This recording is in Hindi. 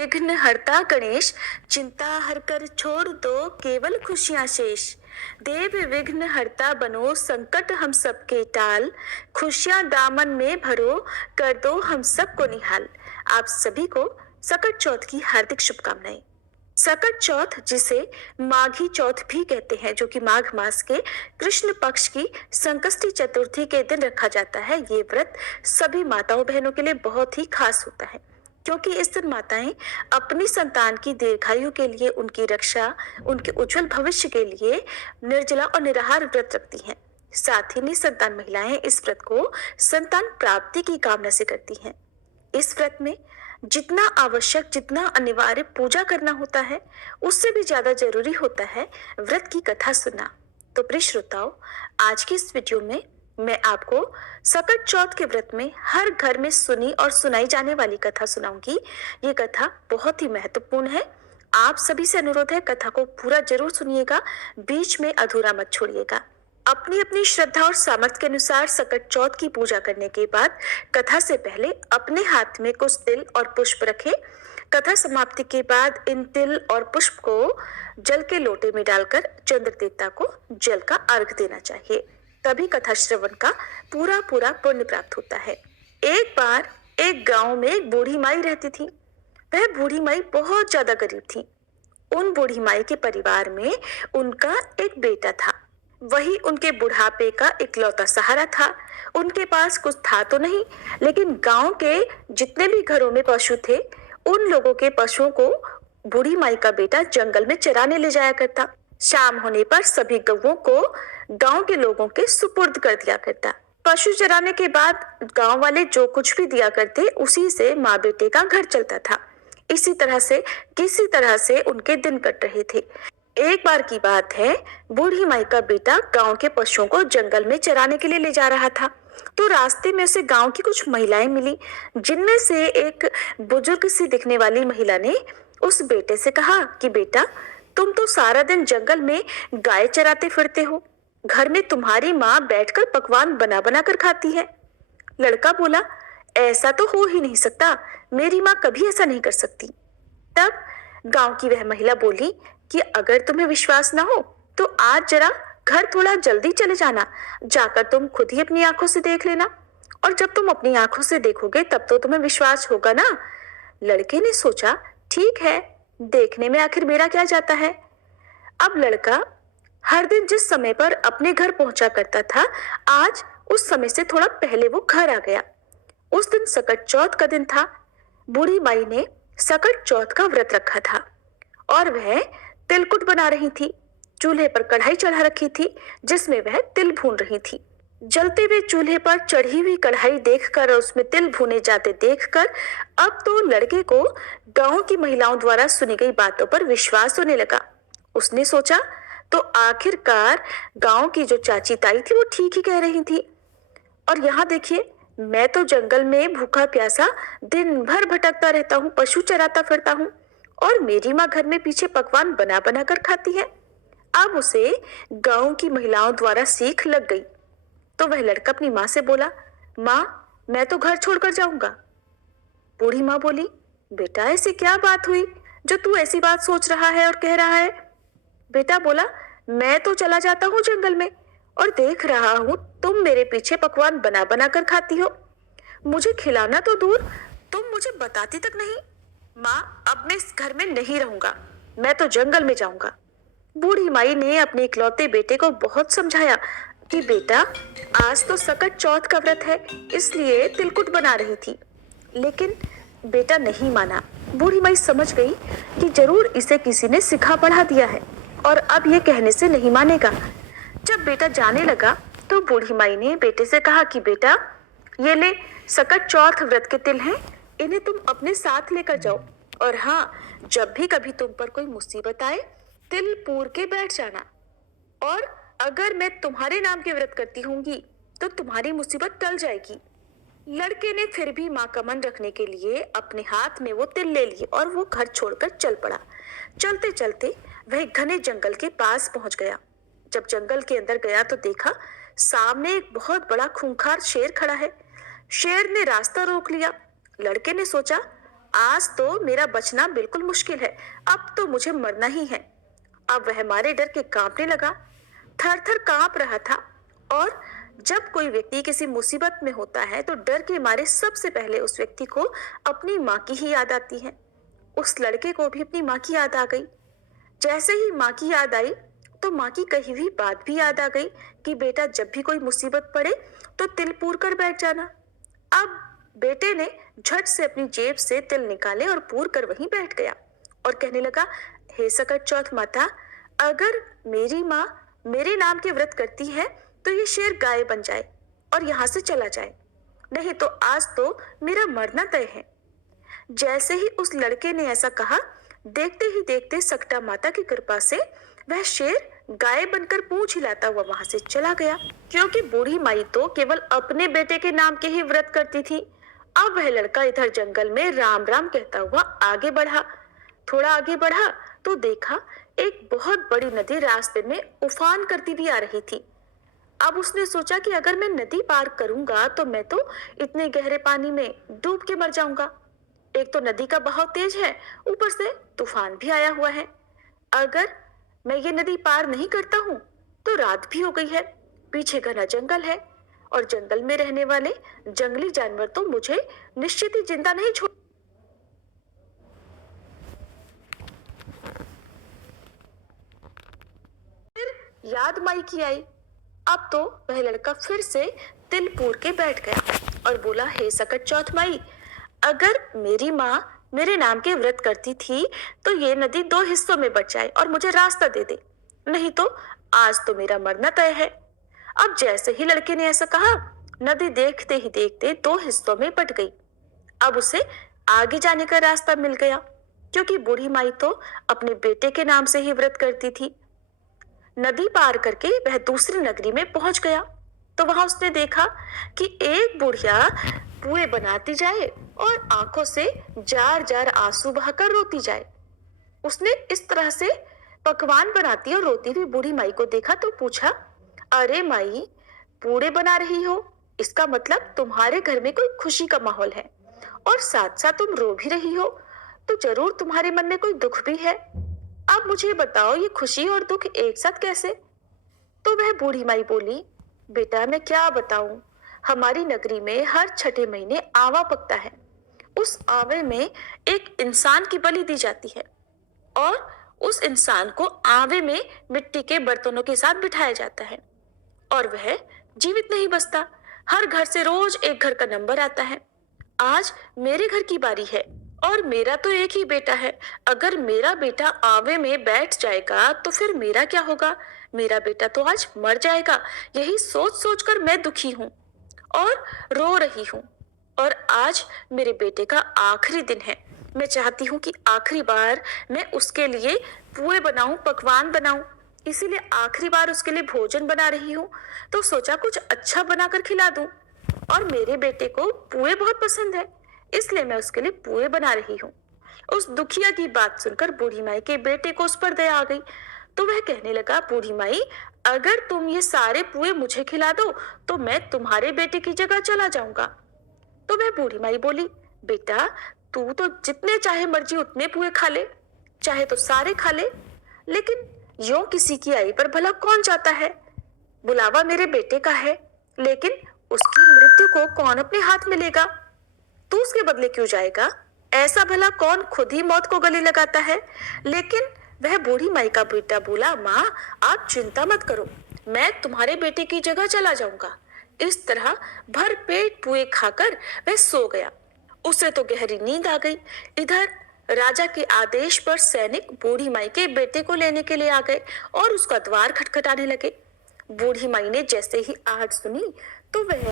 विघ्न हरता गणेश, चिंता हर कर छोड़ दो केवल खुशियां शेष। देव विघ्न हरता बनो, संकट हम सबके टाल, खुशियां दामन में भरो, कर दो हम सबको निहाल। आप सभी को सकट चौथ की हार्दिक शुभकामनाएं। सकट चौथ, जिसे माघी चौथ भी कहते हैं, जो कि माघ मास के कृष्ण पक्ष की संकष्टी चतुर्थी के दिन रखा जाता है, ये व्रत सभी माताओं बहनों के लिए बहुत ही खास होता है, क्योंकि इस दिन माताएं अपनी संतान की दीर्घायु के लिए, उनकी रक्षा, उनके उज्जवल भविष्य के लिए निर्जला और निराहार व्रत रखती हैं। साथ ही निसंतान महिलाएं इस व्रत को संतान प्राप्ति की कामना से करती हैं। इस व्रत में जितना आवश्यक, जितना अनिवार्य पूजा करना होता है, उससे भी ज्यादा जरूरी होता है व्रत की कथा सुनना। तो प्रिय श्रोताओ, आज की इस वीडियो में मैं आपको सकट चौथ के व्रत में हर घर में सुनी और सुनाई जाने वाली कथा सुनाऊंगी। ये कथा बहुत ही महत्वपूर्ण है। आप सभी से अनुरोध है, कथा को पूरा जरूर सुनिएगा, बीच में अधूरा मत छोड़िएगा। अपनी अपनी श्रद्धा और सामर्थ्य के अनुसार सकट चौथ की पूजा करने के बाद कथा से पहले अपने हाथ में कुछ तिल और पुष्प रखें। कथा समाप्ति के बाद इन तिल और पुष्प को जल के लोटे में डालकर चंद्र देवता को जल का अर्घ देना चाहिए। तभी कथा श्रवण का पूरा पूरा पुण्य प्राप्त होता है। एक बार एक गांव में एक बूढ़ी माई रहती थी। वह बूढ़ी माई बहुत ज्यादा गरीब थी। उन बूढ़ी माई के परिवार में उनका एक बेटा था। वही उनके बुढ़ापे का इकलौता सहारा था। उनके पास कुछ था तो नहीं, लेकिन गांव के जितने भी घरों में पशु थे, उन लोगों के पशुओं को बूढ़ी माई का बेटा जंगल में चराने ले जाया करता। शाम होने पर सभी गौओं को गांव के लोगों के सुपुर्द कर दिया करता। पशु चराने के बाद गांव वाले जो कुछ भी दिया करते, उसी से माँ बेटे का घर चलता था। इसी तरह से किसी तरह से उनके दिन कट रहे थे। एक बार की बात है, बूढ़ी माई का बेटा गांव के पशुओं को जंगल में चराने के लिए ले जा रहा था। तो रास्ते में उसे गांव की कुछ महिलाएं मिली, जिनमें से एक बुजुर्ग सी दिखने वाली महिला ने उस बेटे से कहा कि बेटा, तुम तो सारा दिन जंगल में गाय चराते फिरते हो, घर में तुम्हारी माँ बैठकर पकवान बना बना कर खाती है। लड़का बोला, ऐसा तो हो ही नहीं सकता, मेरी माँ कभी ऐसा नहीं कर सकती। तब गांव की वह महिला बोली कि अगर तुम्हें विश्वास ना हो तो आज जरा घर थोड़ा जल्दी चले जाना, जाकर तुम खुद ही अपनी आंखों से देख लेना, और जब तुम अपनी आंखों से देखोगे तब तो तुम्हें विश्वास होगा ना। लड़के ने सोचा, ठीक है, देखने में आखिर मेरा क्या जाता है। अब लड़का हर दिन जिस समय पर अपने घर पहुंचा करता था, आज उस समय से थोड़ा पहले वो घर आ गया। उस दिन सकट चौथ का दिन था। बूढ़ी माई ने सकट चौथ का व्रत रखा था और वह तिलकुट बना रही थी। चूल्हे पर कढ़ाई चढ़ा रखी थी, जिसमें वह तिल भून रही थी। जलते हुए चूल्हे पर चढ़ी हुई कढ़ाई देखकर और उसमें तिल भुने जाते देखकर अब तो लड़के को गांव की महिलाओं द्वारा सुनी गई बातों पर विश्वास होने लगा। उसने सोचा, तो आखिरकार गांव की जो चाची ताई थी वो ठीक ही कह रही थी। और यहाँ देखिए, मैं तो जंगल में भूखा प्यासा दिन भर भटकता रहता हूँ, पशु चराता फिरता हूँ, और मेरी माँ घर में पीछे पकवान बना बना कर खाती है। अब उसे गांव की महिलाओं द्वारा सीख लग गई। तो वह लड़का अपनी माँ से बोला, माँ, मैं तो घर छोड़कर जाऊंगा। बूढ़ी माँ बोली, बेटा, ऐसी क्या बात हुई जो तू ऐसी बात सोच रहा है और कह रहा है। बेटा बोला, मैं तो चला जाता हूँ जंगल में और देख रहा हूँ तुम मेरे पीछे पकवान बना बना कर खाती हो। मुझे खिलाना तो दूर, तुम मुझे बताती तक नहीं। माँ, अब मैं इस घर में नहीं रहूंगा, मैं तो जंगल में जाऊंगा। बूढ़ी माई ने अपने इकलौते बेटे को बहुत समझाया कि बेटा, आज तो सकट चौथ का व्रत है, इसलिए तिलकुट बना रही थी, लेकिन बेटा नहीं माना। बूढ़ी माई समझ गई कि जरूर इसे किसी ने सिखा पढ़ा दिया है और अब ये कहने से नहीं मानेगा। जब बेटा जाने लगा तो बूढ़ी माई ने बेटे से कहा कि बेटा, ये ले, सकट चौथ व्रत के तिल हैं, इन्हें तुम अपने साथ लेकर जाओ, और हाँ, जब भी कभी तुम पर कोई मुसीबत आए, तिल पूर के बैठ जाना, और अगर मैं तुम्हारे नाम के व्रत करती होंगी तो तुम्हारी मुसीबत टल जाएगी। लड़के ने फिर भी माँ का मन रखने के लिए अपने हाथ में वो तिल ले लिए और वो घर छोड़कर चल पड़ा। चलते चलते वह घने जंगल के पास पहुंच गया। जब जंगल के अंदर गया तो देखा सामने एक बहुत बड़ा खूंखार शेर खड़ा है। शेर ने रास्ता रोक लिया। लड़के ने सोचा, आज तो मेरा बचना बिल्कुल मुश्किल है, अब तो मुझे मरना ही है। अब वह मारे डर के कांपने लगा, थर थर कांप रहा था। और जब कोई व्यक्ति किसी मुसीबत में होता है तो डर के मारे सबसे पहले उस व्यक्ति को अपनी माँ की ही याद आती है। उस लड़के को भी अपनी माँ की याद आ गई। जैसे ही माँ की याद आई तो माँ की कही हुई बात भी याद आ गई कि बेटा जब भी कोई मुसीबत पड़े तो तिल पूर कर बैठ जाना। अब बेटे ने झट से अपनी जेब से तिल निकाले और पूर कर वहीं बैठ गया और कहने लगा, हे सकट चौथ माता, अगर मेरी माँ मेरे नाम के व्रत करती है तो ये शेर गाय बन जाए और यहाँ से चला जाए, नहीं तो आज तो मेरा मरना तय है। जैसे ही उस लड़के ने ऐसा कहा, देखते ही देखते सकटा माता की कृपा से वह शेर गाय बनकर पूंछ हिलाता हुआ वहां से चला गया। क्योंकि बूढ़ी माई तो केवल अपने बेटे के नाम के ही व्रत करती थी। अब वह लड़का इधर जंगल में राम राम कहता हुआ आगे बढ़ा। थोड़ा आगे बढ़ा तो देखा एक बहुत बड़ी नदी रास्ते में उफान करती भी आ रही थी। अब उसने सोचा कि अगर मैं नदी पार करूंगा तो मैं तो इतने गहरे पानी में डूब के मर जाऊंगा। एक तो नदी का बहाव तेज है, ऊपर से तूफान भी आया हुआ है। अगर मैं ये नदी पार नहीं करता हूँ तो रात भी हो गई है, पीछे घना जंगल है और जंगल में रहने वाले जंगली जानवर तो मुझे निश्चित ही जिंदा नहीं छोड़। फिर याद माई की आई। अब तो वह लड़का फिर से तिल पूर के बैठ गया और बोला, हे सकट चौथ माई, अगर मेरी माँ मेरे नाम के व्रत करती थी तो ये नदी 2 हिस्सों में बट जाए और मुझे रास्ता दे दे, नहीं तो आज तो मेरा मरना तय है। अब जैसे ही लड़के ने ऐसा कहा, नदी देखते ही देखते 2 हिस्सों में बट गई। अब उसे आगे जाने का रास्ता मिल गया, क्योंकि बूढ़ी माई तो अपने बेटे के नाम से ही व्रत करती थी। नदी पार करके वह दूसरी नगरी में पहुंच गया तो वहां उसने देखा कि एक बुढ़िया पुए बनाती जाए और आंखों से जार जार आंसू बहाकर रोती जाए। उसने इस तरह से पकवान बनाती और रोती हुई बूढ़ी माई को देखा तो पूछा, अरे माई, पूड़े बना रही हो, इसका मतलब तुम्हारे घर में कोई खुशी का माहौल है और साथ साथ तुम रो भी रही हो, तो जरूर तुम्हारे मन में कोई दुख भी है। अब मुझे बताओ, ये खुशी और दुख एक साथ कैसे? तो वह बूढ़ी माई बोली, बेटा मैं क्या बताऊं, हमारी नगरी में हर छठे महीने आवा पकता है। उस आवे में एक इंसान की बलि दी जाती है और उस इंसान को आवे में मिट्टी के बर्तनों के साथ बिठाया जाता है और वह जीवित नहीं बचता। हर घर से रोज एक घर का नंबर आता है। आज मेरे घर की बारी है और मेरा तो एक ही बेटा है। अगर मेरा बेटा आवे में बैठ जाएगा तो फिर मेरा क्या होगा? मेरा बेटा तो आज मर जाएगा। यही सोच सोच कर मैं दुखी हूँ और रो रही हूँ। और आज मेरे बेटे का आखिरी दिन है। मैं चाहती हूँ कि आखिरी बार मैं उसके लिए पुए बनाऊं, पकवान बनाऊं। इसीलिए आखिरी बार उसके लिए भोजन बना रही हूँ, तो सोचा कुछ अच्छा बनाकर खिला दूं। और मेरे बेटे को पुए बहुत पसंद है, इसलिए मैं उसके लिए पुए बना रही हूँ। उस दुखिया की बात सुनकर बूढ़ी माई के बेटे को उस पर दया आ गई, तो वह कहने लगा, बूढ़ी माई, अगर तुम ये सारे पुए मुझे खिला दो तो मैं तुम्हारे बेटे की जगह चला जाऊंगा। तो वह बूढ़ी माई बोली, बेटा तू तो जितने चाहे मर्जी उतने पुए खा ले, चाहे तो सारे खा ले, लेकिन यूं किसी की आई पर भला कौन चाहता है? बुलावा मेरे बेटे का है, लेकिन उसकी मृत्यु को कौन अपने हाथ में लेगा? तू उसके बदले क्यों जाएगा? ऐसा भला कौन खुद ही मौत को गले लगाता है? लेकिन वह बूढ़ी माई का बेटा बोला, माँ आप चिंता मत करो, मैं तुम्हारे बेटे की जगह चला जाऊंगा। इस तरह भर पेट पुए खाकर वह सो गया। उसे तो गहरी नींद आ गई। इधर राजा के आदेश पर सैनिक बूढ़ी माई के बेटे को लेने के लिए आ गए और उसका द्वार खटखटाने लगे। बूढ़ी माई ने जैसे ही आहट सुनी तो वह